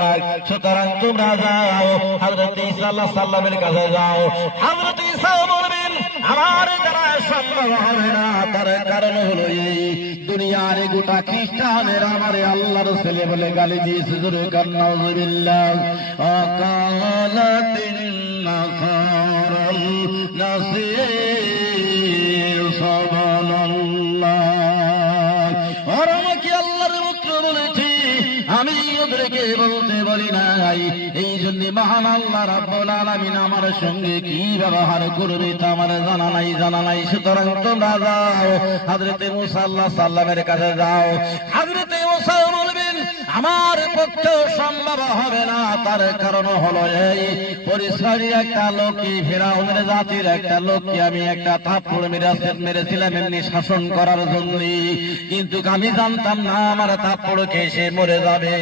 না। সুতরাং তোমরা যাও হযরত ঈসা আলাইহিস সালামের কাছে যাও। হযরত ঈসা বলবেন আমার দ্বারা সম্ভব হবে না, তার কারণ হলো এই দুনিয়ার গোটা খ্রিস্টানেরা আমারে আল্লাহর ছেলে বলে গালি দিয়েছে। জোরে কান নাউযুবিল্লাহ। অকালাতিন নাসারাল নাসির সাল্লাল্লাহ। আর আমাকে আল্লাহর পুত্র বলেছি, আমি ওদেরকে বলতে বলি নাই। এই জন্য মহান আল্লাহ রাব্বুল আলামিন আমার সঙ্গে কি ব্যবহার করবে তা আমার জানা নাই। সুতরাং তোমরা যাও হযরত মুসা আলাইহিস সালামের কাছে যাও। হযরত মুসা বলবেন আমার পক্ষে সম্ভব হবে না, তার কারণ হলো এই পরিশ্রমী একটা লোককে, ফিরাউনের জাতির একটা লোককে আমি একটা থাপ্পড় মেরেছিলাম এমনি শাসন করার জন্য, কিন্তু আমি জানতাম না আমার থাপ্পড় খেয়ে সে মরে যাবে।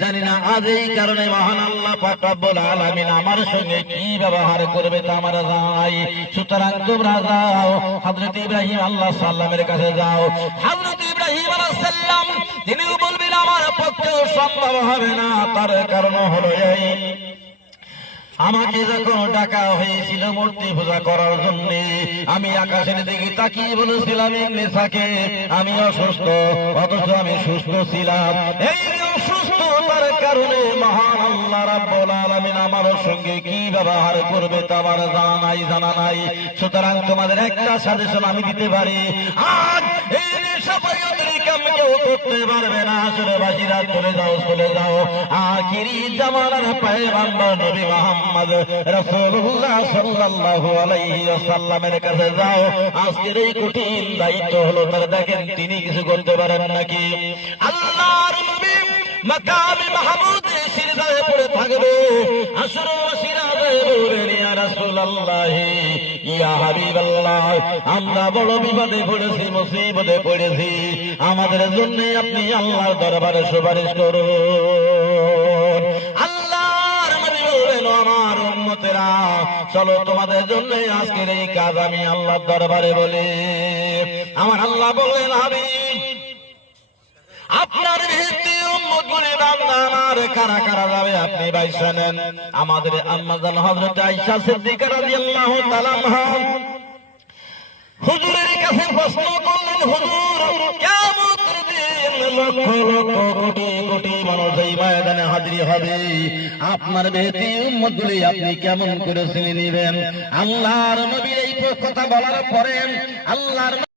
জানি না আজ এই কারণে মহান আল্লাহ পাক রব্বুল আলামিন আমার সঙ্গে কি ব্যবহার করবে তা আমার জানা নাই। সুতরাং তোমরা যাও হযরত ইব্রাহিম আলাইহিস সালামের কাছে যাও। হযরত ইব্রাহিম আলাইহিস সালাম তিনিও বলবেন আমার পক্ষে সম্ভব হবে না, তার কারণ হলো এই আমাকে যখন ডাকা হয়েছিল মূর্তি পূজা করার জন্য, আমি আকাশের দিকে তাকিয়ে বলেছিলাম এমনি থাকে আমি অসুস্থ, অথচ আমি সুস্থ ছিলাম। এই অসুস্থতার কারণে মহান আল্লাহ রাব্বুল আলামিন আমার সঙ্গে কি ব্যবহার করবে তা আমার জানা নাই। সুতরাং তোমাদের একটা সাজেশন আমি দিতে পারি, আজ এই কেউ করতে পারবে না। সুরবাসীরা চলে যাও আখিরি জামানার পয়গম্বর নবী মুহাম্মদ রাসূলুল্লাহ সাল্লাল্লাহু আলাইহি ওয়াসাল্লামের কাছে যাও। আজকের এই কঠিন দায়িত্ব হলো তার, দেখেন তিনি কিছু করতে পারেন নাকি। আল্লাহর নবী মাকামে মাহমুদে সিজদায় পড়ে থাকবে, আসরবাসীরা বলবেন ইয়া রাসূলুল্লাহ ইয়া হাবিবাল্লাহ আমরা বড় বিপদে পড়েছি, মুসিবতে পড়েছি, আমাদের জন্য আপনি আল্লাহর দরবারে সুপারিশ করুন। আল্লাহর নবী বললেন আমার উম্মতেরা চলো তোমাদের জন্য আজকের এই কাজ আমি আল্লাহর দরবারে বলি। আমার আল্লাহ বললেন হাবিব আপনার ভিত্তি উম্মত গুলি বান্দা আমার কারা কারা যাবে আপনি বাইসা নেন। আমাদের আম্মা জান হযরত আয়েশা সিদ্দিকা রাদিয়াল্লাহু তাআলা আনহা হুজুরের কাছে প্রশ্ন করলেন, হুজুর কিয়ামতের দিন লক্ষ লক্ষ কোটি কোটি মানুষ এই ময়দানে হাজির হবে, আপনার ভিত্তি উম্মত গুলি আপনি কেমন করে চিনে নেবেন? আল্লাহর নবীর এই কথা বলার পরে আল্লাহর